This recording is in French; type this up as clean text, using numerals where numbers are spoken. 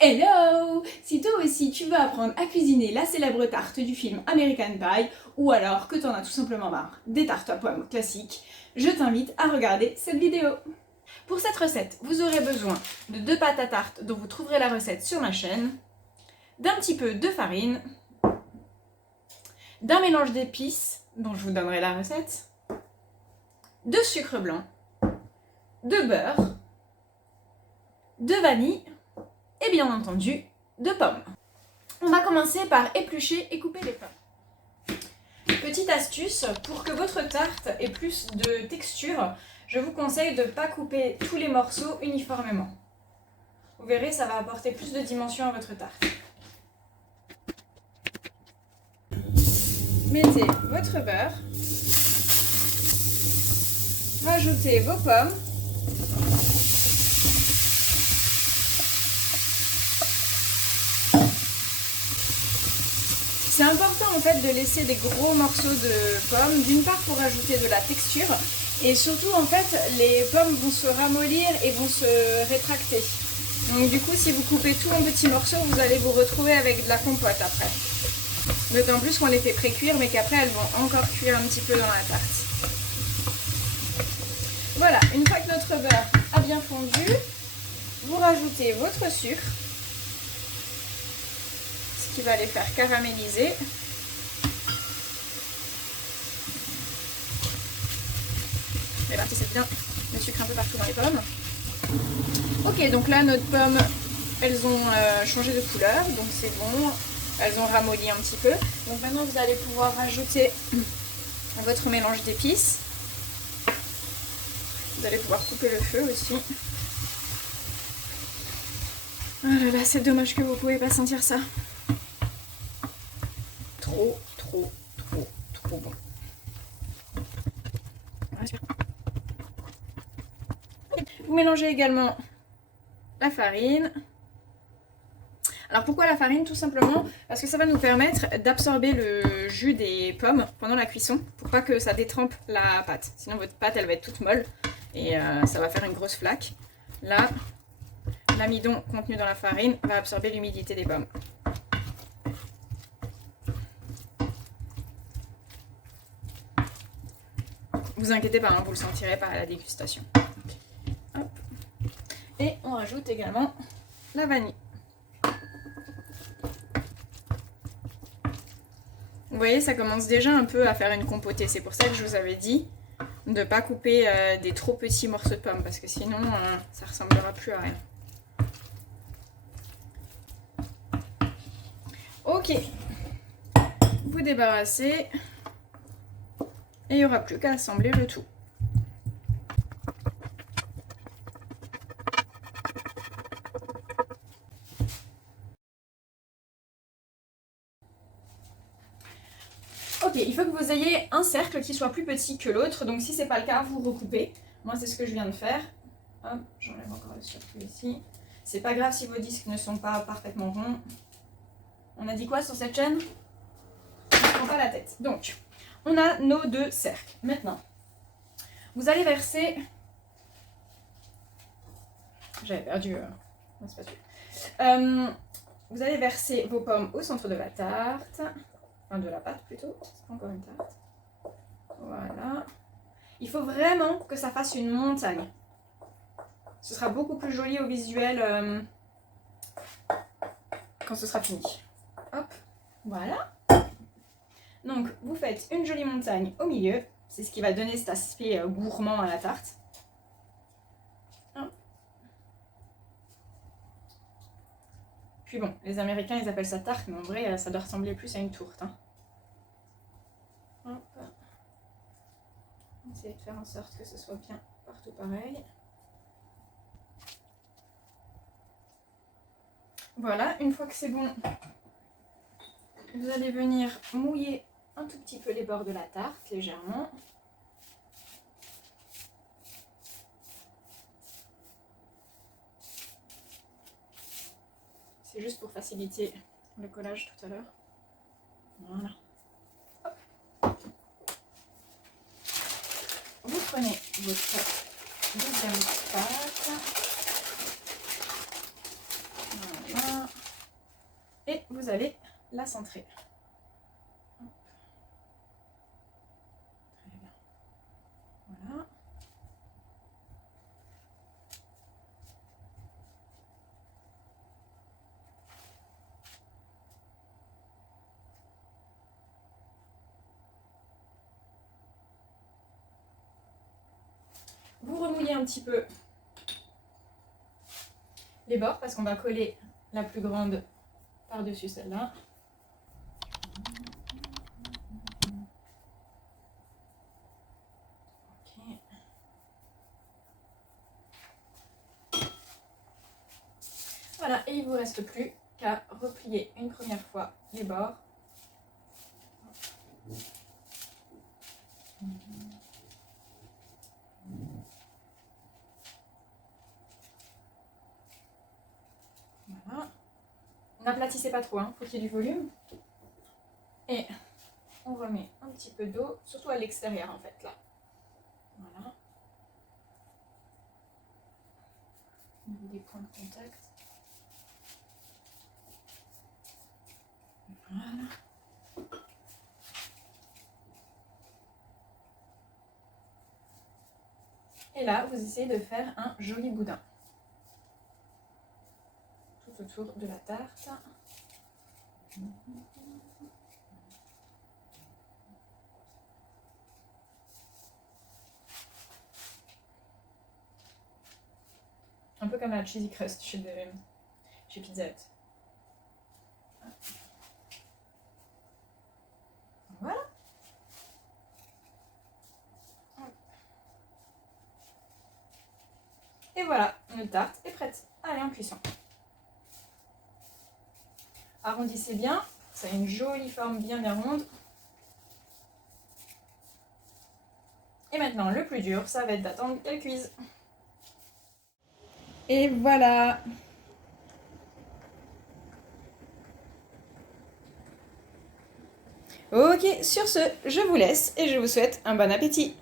Hello! Si toi aussi tu veux apprendre à cuisiner la célèbre tarte du film American Pie, ou alors que t'en as tout simplement marre des tartes à pommes classiques, je t'invite à regarder cette vidéo. Pour cette recette, vous aurez besoin de 2 pâtes à tarte dont vous trouverez la recette sur ma chaîne, d'un petit peu de farine, d'un mélange d'épices dont je vous donnerai la recette, de sucre blanc, de beurre, de vanille et bien entendu de pommes. On va commencer par éplucher et couper les pommes. Petite astuce, pour que votre tarte ait plus de texture, je vous conseille de ne pas couper tous les morceaux uniformément. Vous verrez, ça va apporter plus de dimension à votre tarte. Mettez votre beurre, rajoutez vos pommes, c'est important en fait de laisser des gros morceaux de pommes, d'une part pour ajouter de la texture, et surtout en fait les pommes vont se ramollir et vont se rétracter. Donc du coup si vous coupez tout en petits morceaux, vous allez vous retrouver avec de la compote après. D'autant plus qu'on les fait pré-cuire mais qu'après elles vont encore cuire un petit peu dans la tarte. Voilà, une fois que notre beurre a bien fondu, vous rajoutez votre sucre, qui va les faire caraméliser. Répartissez bien le sucre un peu partout dans les pommes. Ok, donc là notre pomme, elles ont changé de couleur, donc c'est bon, elles ont ramolli un petit peu. Donc maintenant vous allez pouvoir rajouter votre mélange d'épices. Vous allez pouvoir couper le feu aussi. Oh là là, c'est dommage que vous ne pouvez pas sentir ça. Trop bon. Vous mélangez également la farine. Alors pourquoi la farine? Tout simplement parce que ça va nous permettre d'absorber le jus des pommes pendant la cuisson pour pas que ça détrempe la pâte. Sinon votre pâte elle va être toute molle et ça va faire une grosse flaque. Là, l'amidon contenu dans la farine va absorber l'humidité des pommes. Vous inquiétez pas, hein, vous le sentirez pas à la dégustation. Hop. Et on rajoute également la vanille. Vous voyez, ça commence déjà un peu à faire une compotée. C'est pour ça que je vous avais dit de ne pas couper des trop petits morceaux de pommes parce que sinon ça ressemblera plus à rien. Ok, vous débarrassez et il n'y aura plus qu'à assembler le tout. Ok, il faut que vous ayez un cercle qui soit plus petit que l'autre, donc si c'est pas le cas, vous recoupez. Moi c'est ce que je viens de faire. Hop, j'enlève encore le surplus ici. C'est pas grave si vos disques ne sont pas parfaitement ronds. On a dit quoi sur cette chaîne? On ne prend pas la tête. Donc, on a nos 2 cercles. Maintenant, vous allez verser... J'avais perdu mon spatule. Vous allez verser vos pommes au centre de la tarte. Enfin, de la pâte plutôt. C'est pas encore une tarte. Voilà. Il faut vraiment que ça fasse une montagne. Ce sera beaucoup plus joli au visuel quand ce sera fini. Hop, voilà. Donc, vous faites une jolie montagne au milieu. C'est ce qui va donner cet aspect gourmand à la tarte. Hop. Puis bon, les Américains, ils appellent ça tarte, mais en vrai, ça doit ressembler plus à une tourte. Hein. Hop. On va essayer de faire en sorte que ce soit bien partout pareil. Voilà, une fois que c'est bon, vous allez venir mouiller un tout petit peu les bords de la tarte, légèrement. C'est juste pour faciliter le collage tout à l'heure. Voilà. Hop. Vous prenez votre deuxième pâte. Voilà. vous allez la centrer. Hop. Très bien. Voilà. Vous remouillez un petit peu les bords parce qu'on va coller la plus grande par-dessus celle-là. Okay. Voilà, et il ne vous reste plus qu'à replier une première fois les bords. Voilà. N'aplatissez pas trop, faut qu'il y ait du volume. Et on remet un petit peu d'eau, surtout à l'extérieur en fait, là. Voilà. Au niveau des points de contact. Voilà. Et là, vous essayez de faire un joli boudin. Tout autour de la tarte. Un peu comme la cheesy crust chez Pizza Hut. Voilà. Et voilà, notre tarte est prête à aller en cuisson. Arrondissez bien, ça a une jolie forme bien ronde. Et maintenant, le plus dur, ça va être d'attendre qu'elle cuise. Et voilà. Ok, sur ce, je vous laisse et je vous souhaite un bon appétit.